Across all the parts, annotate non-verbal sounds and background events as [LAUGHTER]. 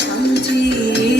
场景。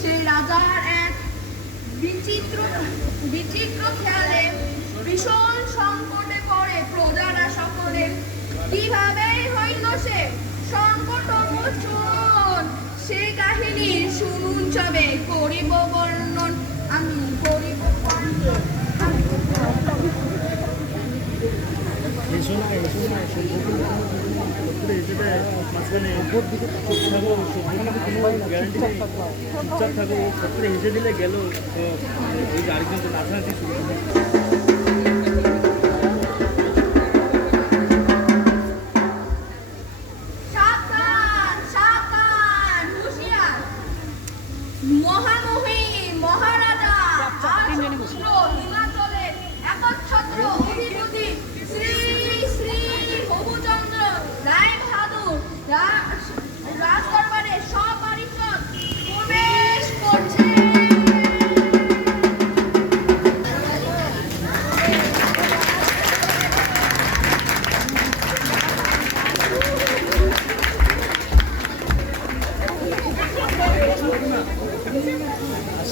সেই রাজার এক বিচিত্র বিচিত্র খেয়ালে ভীষণ সংকটে পড়ে প্রজারা সকলে। কীভাবে হইল সে সংকট মোচন সেই কাহিনী শুনুন সবে করিব বর্ণন, আমি করিব বর্ণন এসো না এসো না সত্যি এসেতে মাঝখানে থাকো সত্যি কোনো গ্যারান্টি নেই চুপচাপ থাকো সত্যি হেসে দিলে গেল তো ওই আরেকজন থাকে নাচানাচি শুরু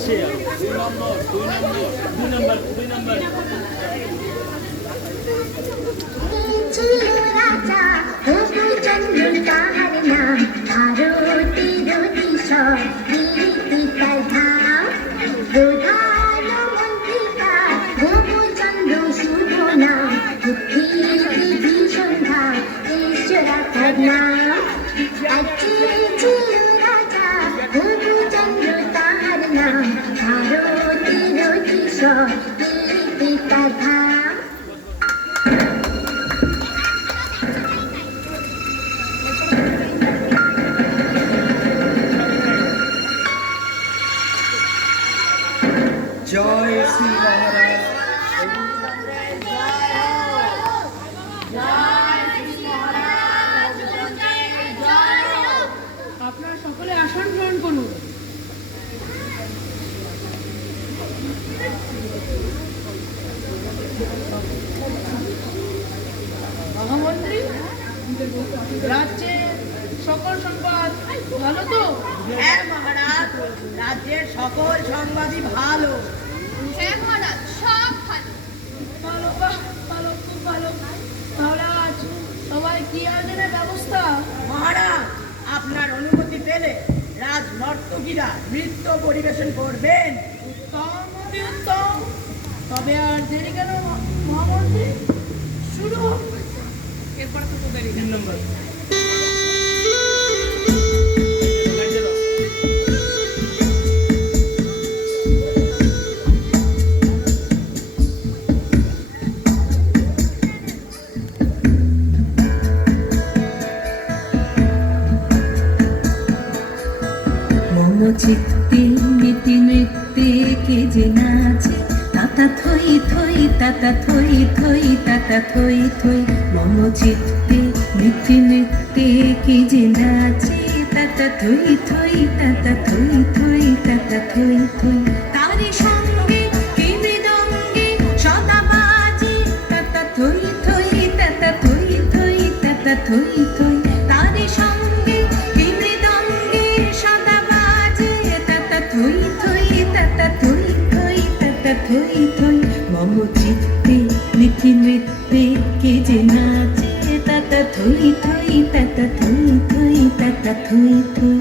here. Do number, do number, do number, do number. Hızlı রাজ্যের সকল সংবাদই ভালো। হ্যাঁ মহারাজ সব ভালো। ভালো ভালো খুব ভালো। তাহলে আজ সবাই কি আয়োজনের ব্যবস্থা? মহারাজ আপনার অনুমতি পেলে রাজ নর্তকীরা নৃত্য পরিবেশন করবেন। উত্তম অতি উত্তম। তবে আর দেরি কেন মহামন্ত্রী? শুরু। হোক এরপরে তো তো দেরি। নম্বর। চিত্তে নীতি নৃত্যে কে যে নাচে? তাতা থই থই, তাতা থই থই, তাতা থই থই। মম চিত্তে নীতি নৃত্যে কে যে নাচে? তাতা থই থই, তাতা থই থই, তাতা থই থই। চিত্তে নীতি নৃত্যে কে যে নাচে, তাতা থই থই, তাতা থই থই, তাতা থই থই।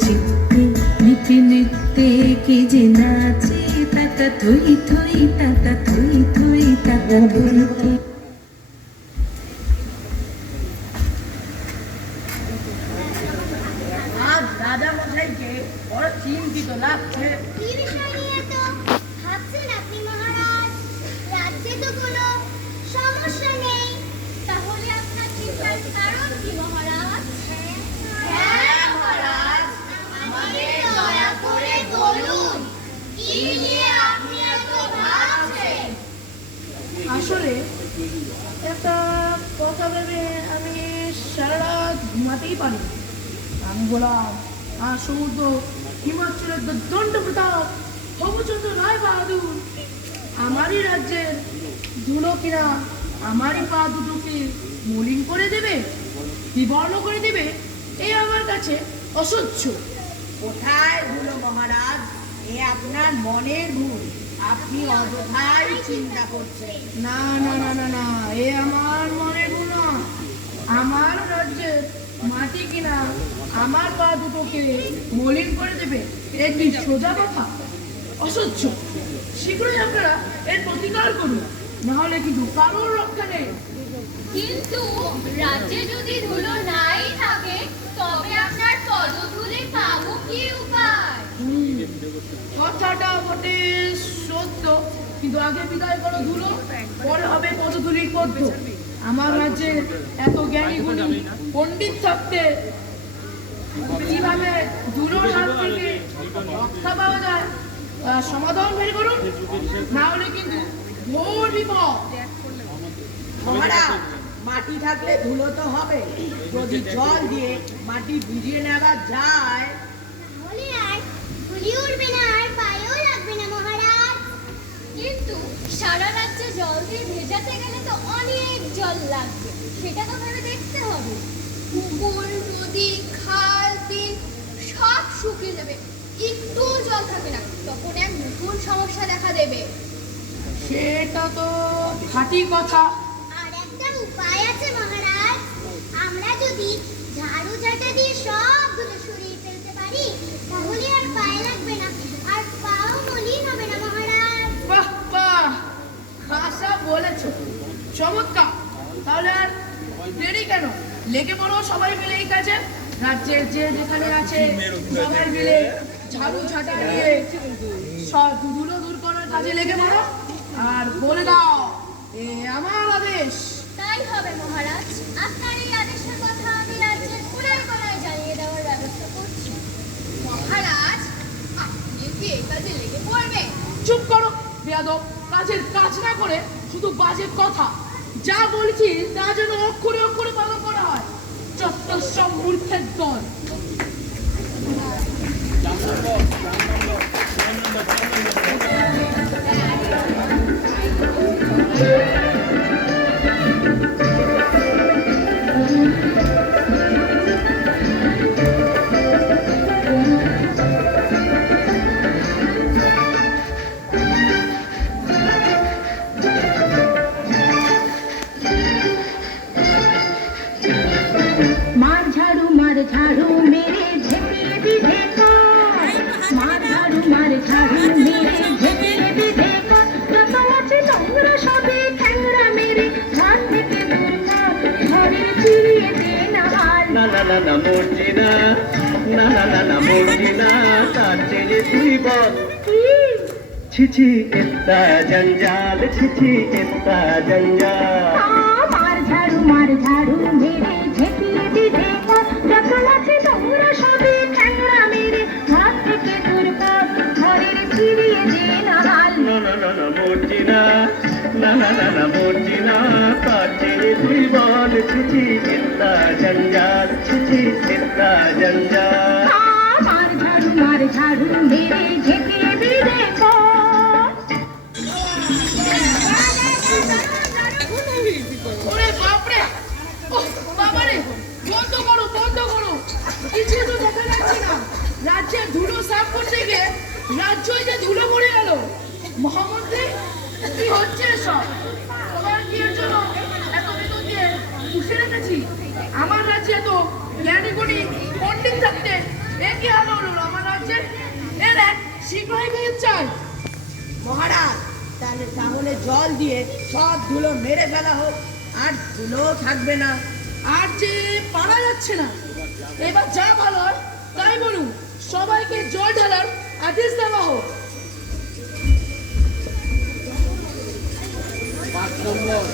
চিত্তে নিতে নিতে কে যে নাচে তাতা থই থই তাতা থই থই তাতা থই থই। আসলে একটা কথা ভেবে আমি সারা রাত ঘুমাতেই পারি আমি বললাম, আর সমুদ্র, হিমাচলের দণ্ড প্রতাপ হবচন্দ্র রায় বাহাদুর, আমারই রাজ্যের ধুলো কিনা, আমারই পা দুটোকে মলিন করে দেবে, বিবর্ণ করে দেবে এই আমার কাছে অসহ্য। কোথায় ভুলো মহারাজ? এ আপনার মনের ভুল। আপনি অযথাই চিন্তা করছেন। না না না না না, এ আমার মনে গুণা আমার রাজ্যের মাটি কিনা, আমার পা দুটোকে মলিন করে দেবে, এ কি সোজা কথা? অসহ্য। শীঘ্রই আপনারা এর প্রতিকার করুন, নাহলে কিন্তু কারোর রক্ষা নেই। কিন্তু রাজ্যে যদি ধুলো নাই থাকে, তবে আপনার পদধূলি পাবো কি কথাটা বটে সত্য, কিন্তু আগে বিদায় করো ধুলো, পরে হবে পদ্ম। আমার রাজ্যে এত জ্ঞানী গুণী পণ্ডিত থাকতে কীভাবে ধুলোর হাত থেকে রক্ষা পাওয়া যায় সমাধান বের করুন। না হলে কিন্তু মাটি থাকলে ধুলো তো হবে। যদি জল দিয়ে মাটি ভিজিয়ে নেওয়া যায় ধুলি উড়বে না? আর পায়েও লাগবে না মহারাজ। কিন্তু সারা রাজ্যে জল দিয়ে ভেজাতে গেলে তো অনেক জল লাগবে। সেটা তো ভেবে দেখতে হবে। পুকুর নদী খাল বিল সব শুকিয়ে যাবে। একটু জল থাকবে না তখন এক নতুন সমস্যা দেখা দেবে। সেটা তো খাঁটি কথা। আর একটা উপায় আছে মহারাজ আমরা যদি ঝাড়ু ঝাঁটা দিয়ে সব ধুলো সরিয়ে ফেলতে পারি তাহলে আর পায়ে লাগবে না আর পাও মলিন হবে না মহারাজ বাহ বাহ খাসা বলেছ চমৎকার তাহলে আর দেরি কেন লেগে পড়ো সবাই মিলে এই কাজে। রাজ্যের যে যেখানে আছে সবাই মিলে ঝাড়ু ঝাঁটা দিয়ে সব ধুলো দূর করার কাজে লেগে পড়ো। আর বলে দাও এ আমার আদেশ। তাই হবে মহারাজ। আপনার এই আদেশের কথা আমি রাজ্যের কোনায় কোনায় জানিয়ে দেওয়ার ব্যবস্থা করছি। মহারাজ আপনি কি এই কাজে লেগে পড়বেন? চুপ করো বেয়াদব। কাজের কাজ না করে শুধু বাজে কথা। যা বলছি তা যেন অক্ষরে অক্ষরে পালন করা হয়। চত্ব সব মূর্খের দল। Thank ঝাড়ু ছিছি একটা জঞ্জাল ছিছি একটা জঞ্জাল। মার ঝাড়ু মার ঝাড়ু মেরে ঝেঁপিয়ে দিতে যখন আছে তোমরা সবে ঠ্যাংরা মেরে ঘর থেকে দূর কর। ঘরের ফিরিয়ে দে না হাল। না না না না মরছি না না না না না মরছি না তার তুই বল ছিছি একটা জঞ্জাল ছিছি একটা জঞ্জাল। মার ঝাড়ু মার ঝাড়ু মেরে ঝেঁপিয়ে বাবারে বন্ধ করো বন্ধ করো। তো দেখা যাচ্ছে না। রাজ্যের ধুলো সাফ করতে গিয়ে রাজ্যই যে ধুলো পড়ে গেল। মহামন্ত্রী, কি হচ্ছে সব তোমার কি এর জন্য এত বিদ্যুৎ দিয়ে পুষে রেখেছি? আমার রাজ্যে এত জ্ঞানী গুণী পণ্ডিত থাকতে এ কি হাল আমার রাজ্যে এর এক শীঘ্রই বিয়ে চাই। মহারাজ, তাহলে তাহলে জল দিয়ে সব ধুলো মেরে ফেলা হোক। আর ধুলো থাকবে না। আর যে পারা যাচ্ছে না, এবার যা ভালো হয়, তাই বলুন, সবাইকে জল ঢালার আদেশ দেওয়া হোক। সর্বতমঙ্গল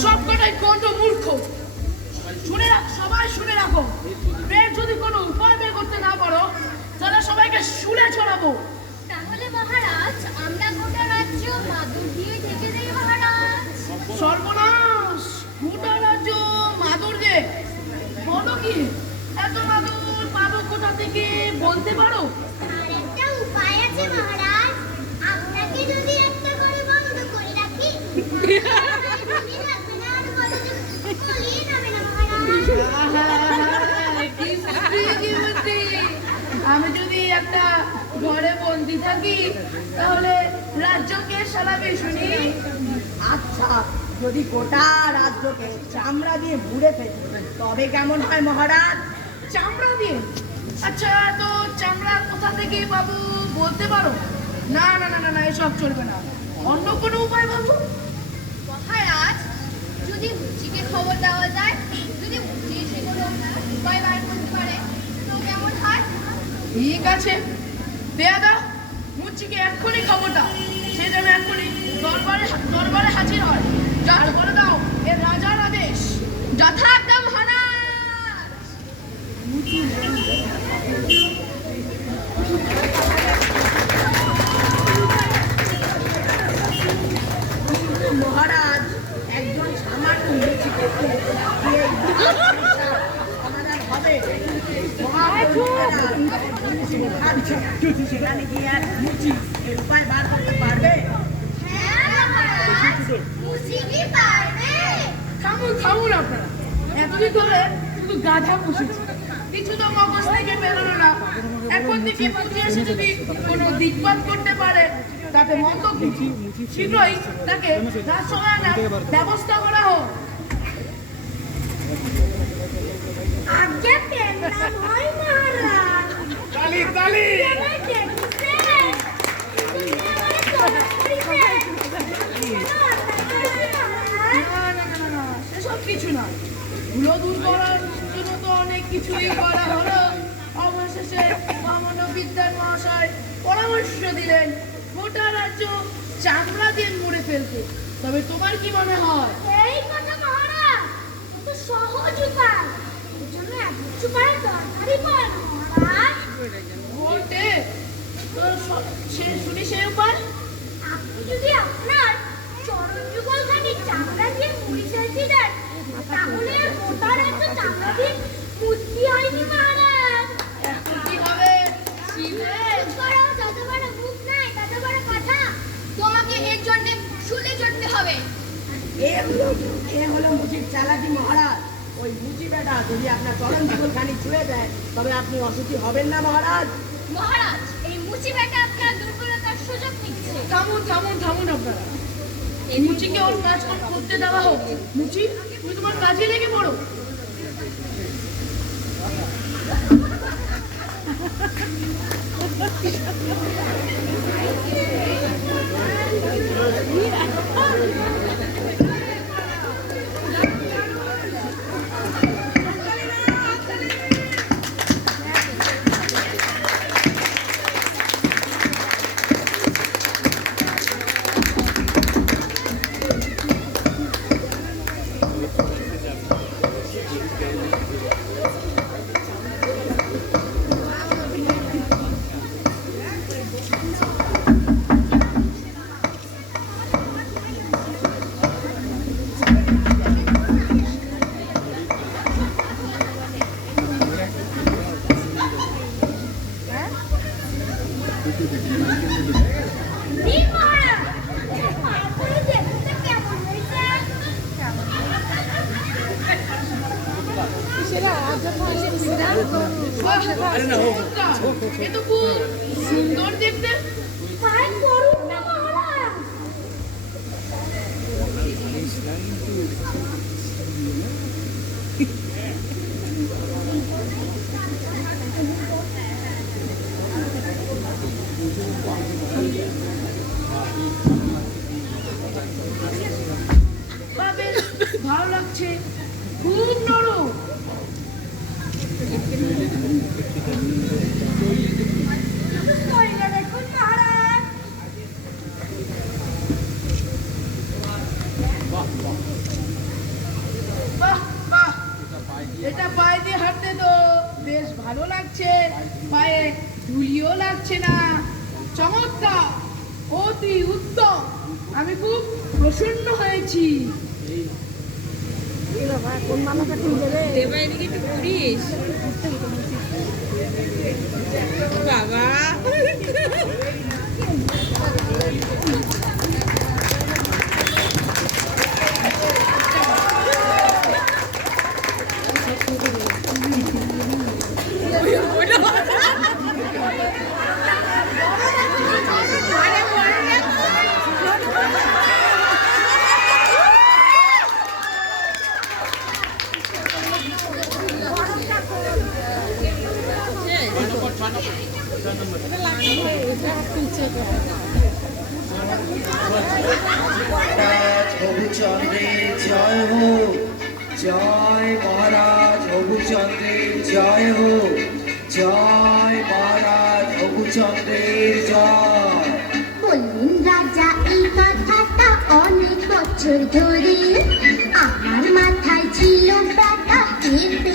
সব কটাই কণ্ঠ মূর্খ। শুনে রাখ সবাই শুনে রাখো। বের যদি কোনো উপায় বের করতে না পারো তাহলে সবাইকে শুনে ছড়াবো। তাহলে মহারাজ আমরা গোটা রাজ্য মাদুর দিয়ে ঢেকে দেই মহারাজ। সর্বনাশ! গোটা রাজ্য মাদুর যে বলো কি এত মাদুর পাবো কোথা থেকে বলতে পারো? আর একটা উপায় আছে মহারাজ আপনাকে যদি একটা করে বন্ধ করে রাখি মনে রাখবে না আর বলে যে বলিয়ে যাবে না মহারাজ কি বুদ্ধি, কি বুদ্ধি। আমি যদি একটা ঘরে বন্দি থাকি তাহলে রাজ্যকে সালাবে শুনি আচ্ছা যদি গোটা রাজ্যকে চামড়া দিয়ে মুড়ে ফেলি তবে কেমন হয় মহারাজ? চামড়া দিয়ে? আচ্ছা তো চামড়া কোথা থেকে বাবু বলতে পারো? না না না না না এসব চলবে না। অন্য কোনো উপায় বাবু মহারাজ যদি মুচিকে খবর দেওয়া যায় যদি মুচি এসে কোনো উপায় বার করতে পারে তো কেমন হয়? ঠিক আছে। দেয়া দাও। মুচিকে এক্ষুনি খবর দাও। সে যেন এক্ষুনি দরবারে দরবারে হাজির হয়। যা বলে দাও এ রাজার আদেশ। যথার্থ মহারাজ মহারাজ একজন সামান্য মুচিকে দিয়ে এই সমস্যার সমাধান হবে মহাপ্রভুরা শেখাচ্ছে। সেখানে গিয়ে আর মুচি এর উপায় বার করতে পারবে হ্যাঁ মহারাজ মুসি কি পারবে থামুন থামুন আপনারা এতদিন ধরে শুধু গাধা পুষেছি কিছু তো মগজ থেকে বেরোলো না থেকে বুঝে যদি কোনো দিকপাত করতে পারে তাতে মন্দ কি? শীঘ্রই তাকে রাজসভায় আনার ব্যবস্থা করা হোক। তালি তালি। সেসব কিছু না। ধুলো দূর করার জন্য তো অনেক কিছুই করা হলো। অবশেষে মহামান্য বিদ্যান মহাশয় পরামর্শ দিলেন গোটা রাজ্য চামড়া দিয়ে মুড়ে ফেলতে। তবে তোমার কি মনে হয়? এই কথা মহারাজ সহজ সে শুনি আপনি যদি আপনার চামড়া দেন তাহলে গোটা রাজ্য চামড়া দিয়ে মুক্তি হয়নি মহারাজ। আর হলো মুচির চালাকি মহারাজ। ওই মুচি বেটা যদি আপনার চরণ যুগল খানি ছুঁয়ে দেয় তবে আপনি অসুচি হবেন না মহারাজ। মহারাজ এই মুচি বেটা আপনার দুর্বলতার সুযোগ নিচ্ছে। থামুন থামুন থামুন আপনারা। মুচিকে ওর কাজ করতে দেওয়া হোক। মুচি তুমি তোমার কাজে লেগে পড়ো। [LAUGHS] সুন্দর দেখতে। তাই করুন না মহারাজ। ভালো লাগছে। খুব নরম। হাঁটতে তো বেশ ভালো লাগছে। পায়ে ধুলিও লাগছে না। চমৎকার! অতি উত্তম! আমি খুব প্রসন্ন হয়েছি। মহারাজ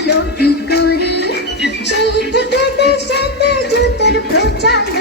योगी गोरी चैत गद सत जुतर प्रचार